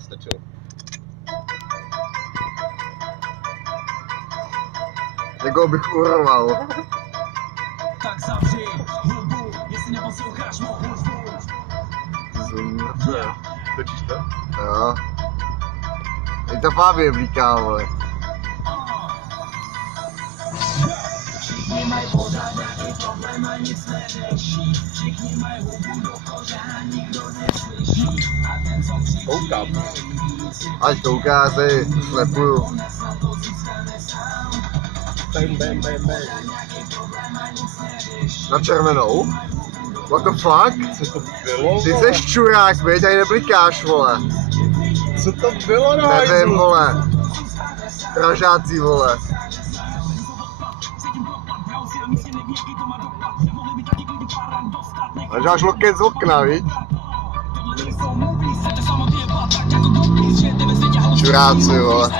by stačilo. Někoho bych urval. Tak zavři hubu, jestli neposloucháš mou hudbu. Točíš to? Jo. I to Fabie blíká, vole. Všichni mají pořád nějaký problém a nic neřeší. Všichni mají hubu do koře a nikdo neslyší. A ten, co křičí, Koukám. Ať kouká se, slepuju. Bam, bam, bam, bam. Na červenou? What the fuck? Co to bylo? Ty seš čurák, viď? Tady neblikáš, vole. Co to bylo, no? Nevím, vole. Pražáci, vole. A žáš loket z okna, viď? Čuráci, vole.